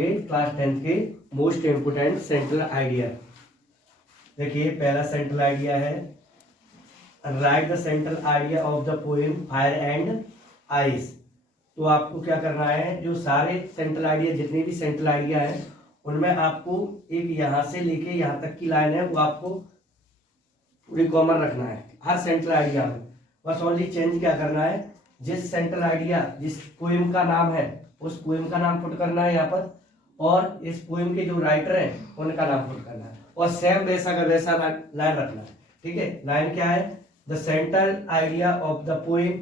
होंगे class 10th के most important central idea. देखिए पहला सेंट्रल आइडिया है right the central idea of the poem fire and ice. तो आपको क्या करना है, जो सारे सेंट्रल आइडिया जितने भी सेंट्रल आइडिया हैं उनमें आपको एक यहाँ से लेके यहाँ तक की लाइन है वो आपको पूरी कॉमन रखना है हर सेंट्रल आइडिया में। बस ओनली चेंज क्या करना है, जिस सेंट्रल आइडिया जिस पोएम का नाम है उस पोएम का नाम पुट करना है यहाँ पर, और इस पोएम के जो राइटर हैं उनका नाम पुट करना है, और सेम वैसा का वैसा लाइन रखना है। ठीक है, लाइन क्या है, the central idea of the poem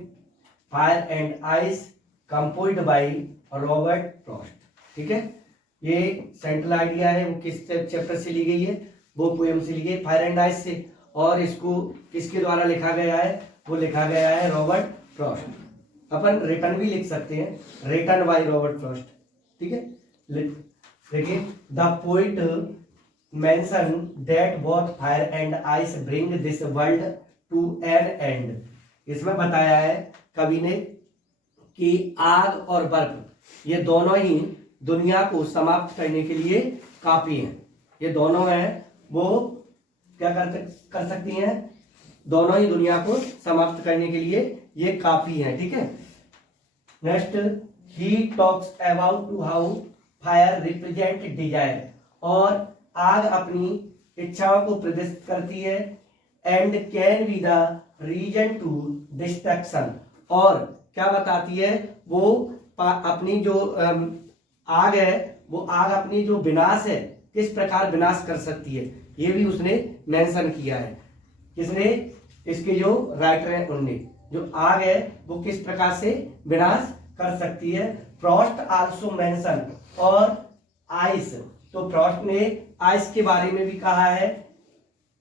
fire and ice composed by Robert Frost. ठीक है, ये सेंट्रल आइडिया है वो किस चैप्टर से ली गई है, वो पोएम से ली गई फायर एंड आइस से, और इसको किसके द्वारा लिखा गया है, वो लिखा गया है रॉबर्ट फ्रॉस्ट। अपन रिटर्न भी लिख सकते हैं, रिटर्न बाय रॉबर्ट फ्रॉस्ट। ठीक है, देखिए the poet mention that both fire and ice bring this world to an end. इसमें बताया है कवि ने कि आग और बर्फ ये दोनों ही दुनिया को समाप्त करने के लिए काफी हैं। ये दोनों हैं वो क्या कर सकती हैं, दोनों ही दुनिया को समाप्त करने के लिए ये काफी हैं। ठीक है, next he talks about to how fire represent desire, और आग अपनी इच्छाओं को प्रदर्शित करती है, and can be the reason to destruction, और क्या बताती है वो अपनी जो आग है वो आग अपनी जो विनाश है किस प्रकार विनाश कर सकती है, ये भी उसने मेंशन किया है। किसने, इसके जो राइटर हैं उनने, जो आग है वो किस प्रकार से विनाश कर सकती है। फ्रॉस्ट आल्सो मेंशन और आइस, तो फ्रॉस्ट ने आइस के बारे में भी कहा है,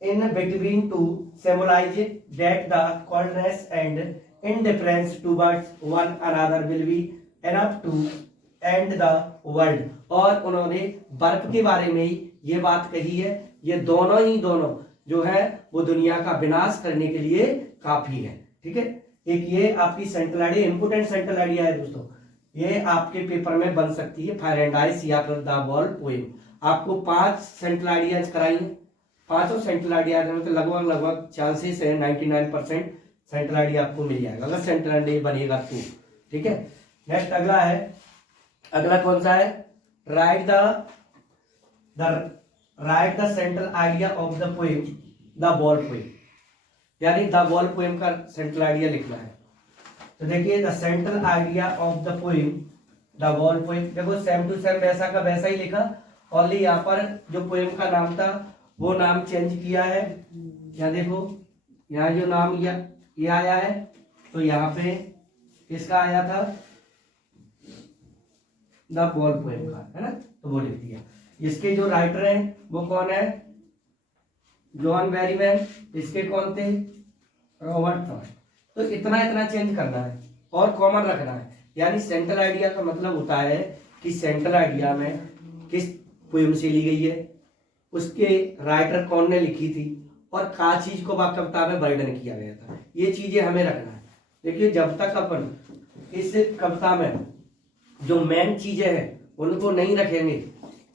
in between to symbolize that the coldness and indifference towards one another will be enough to end the world, और उन्होंने बर्फ के बारे में ही ये बात कही है, ये दोनों जो है वो दुनिया का विनाश करने के लिए काफी है। ठीक है, एक ये आपकी central idea important central idea है दोस्तों, ये आपके पेपर में बन सकती है फायर एंड आइस या फिर द वॉल पोएम। आपको 5 सेंट्रल आइडियाज कराइए, पांचों सेंट्रल आइडिया में तो लगभग चांसेस है 99% सेंट्रल आइडिया आपको मिल जाएगा अगर सेंट्रल आइडिया बनेगा तो। ठीक है, नेक्स्ट अगला कौन सा है, right the central idea of the poem the wall poem, यानी द वॉल पोएम का सेंट्रल आइडिया लिखना है। तो देखिए the central idea of the poem the wall poem, देखो सेम टू सेम वैसा का वैसा ही लिखा, ओनली यहाँ पर जो पोएम का नाम था वो नाम चेंज किया है। यहाँ देखो यहाँ जो नाम ये आया है, तो यहाँ पे इसका आया था द वॉल पोएम का, है ना, तो वो लिख दिया। इसके जो राइटर हैं वो कौन है, जॉन बेरीमैन, इसके कौन थे, रॉबर्ट फ्रॉस्ट। तो इतना चेंज करना है और कॉमन रखना है, यानी सेंट्रल आइडिया का मतलब होता है कि सेंट्रल आइडिया में किस पोएम से ली गई है, उसके राइटर कौन ने लिखी थी, और का चीज को कविता में वर्णन किया गया था, ये चीजें हमें रखना है। देखिए जब तक अपन इस कविता में जो मेन चीजें हैं उनको नहीं रखेंगे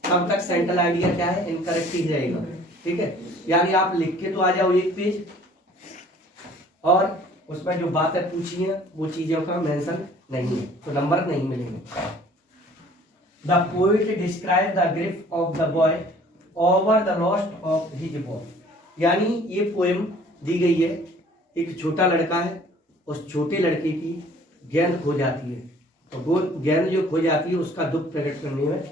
तब तक सेंट्रल आइडिया क्या है, इनकरेक्ट ही रहेगा। ठीक है, यानी आप लिख के तो आ जाओ एक पेज और उसमें जो बातें पूछी हैं वो चीजों का मेंशन नहीं है तो नंबर नहीं मिलेंगे। The poet describe the grief of the boy over the lost of his boy, यानी ये पोएम दी गई है, एक छोटा लड़का है, उस छोटे लड़के की गेंद खो जाती है, तो वो गेंद जो खो जाती है उसका दुख प्रकट करने में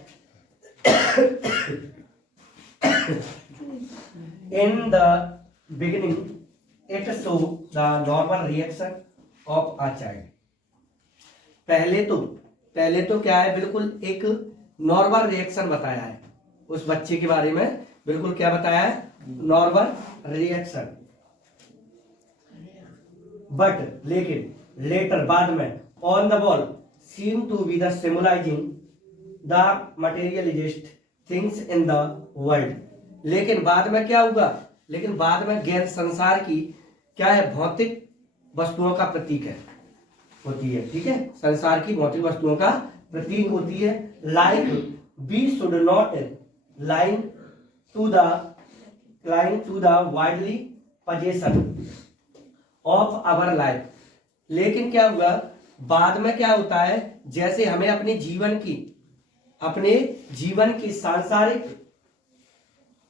in the beginning it show the normal reaction of a child. पहले तो क्या है, बिल्कुल एक नॉर्मल रिएक्शन बताया है उस बच्चे के बारे में, बिल्कुल क्या बताया है, नॉर्मल रिएक्शन, बट लेकिन लेटर बाद में on the ball seem to be the symbolizing the materialist things in the world. लेकिन बाद में क्या हुआ, लेकिन बाद में गेंद संसार की क्या है, भौतिक वस्तुओं का प्रतीक है होती है। ठीक है, संसार की भौतिक वस्तुओं का प्रतीक होती है, like we should not line to the worldly possession of our life। लेकिन क्या हुआ, बाद में क्या होता है, जैसे हमें अपने जीवन की सांसारिक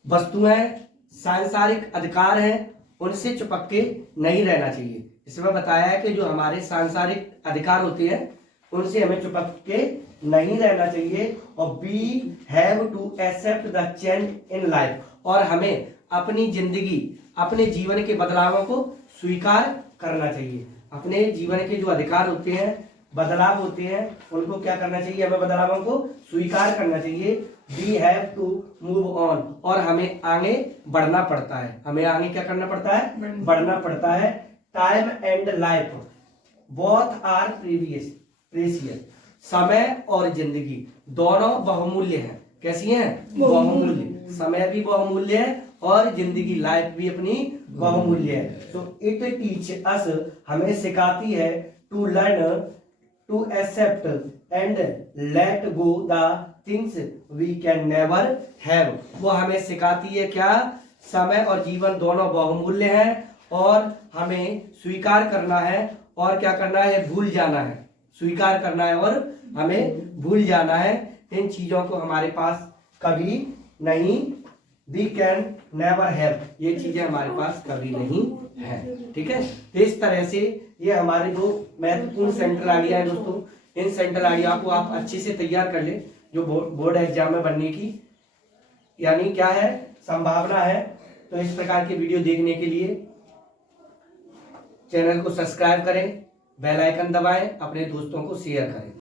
वस्तुएं, सांसारिक अधिकार हैं, उनसे चिपक के नहीं रहना चाहिए। इसमें बताया है कि जो हमारे सांसारिक अधिकार होते हैं उनसे हमें चिपक के नहीं रहना चाहिए। और we have to accept the change in life, और हमें अपनी जिंदगी, अपने जीवन के बदलावों को स्वीकार करना चाहिए। अपने जीवन के जो अधिकार होते हैं, बदलाव होते हैं, उनको क्या करना चाहिए, हमें बदलावों को स्वीकार करना चाहिए। We have to move on, और हमें आगे बढ़ना पड़ता है। हमें आगे क्या करना पड़ता है, बढ़ना पड़ता है। Time and life both are precious, समय और जिंदगी दोनों बहुमूल्य हैं। कैसी हैं, बहुमूल्य। समय भी बहुमूल्य है और जिंदगी, लाइफ भी अपनी बहुमूल्य है। सो इट टीच अस, हमें सिखाती है, to learn to accept and let go the things we can never have. वो हमें सिखाती है क्या, समय और जीवन दोनों बहुमूल्य हैं, और हमें स्वीकार करना है और क्या करना है, भूल जाना है। स्वीकार करना है और हमें भूल जाना है। इन चीजों को हमारे पास कभी नहीं, वी कैन नेवर हैव, ये चीजें हमारे पास कभी नहीं है। ठीक है, तो इस तरह से ये हमारे जो महत्वपूर्ण सेंट्रल आइडिया है दोस्तों, इन सेंट्रल आइडिया को आप अच्छे से तैयार कर ले, जो बोर्ड एग्जाम में बनने की यानी क्या है, संभावना है। तो इस प्रकार की वीडियो देखने के लिए चैनल को सब्सक्राइब करें, बेल आइकन दबाएं, अपने दोस्तों को शेयर करें।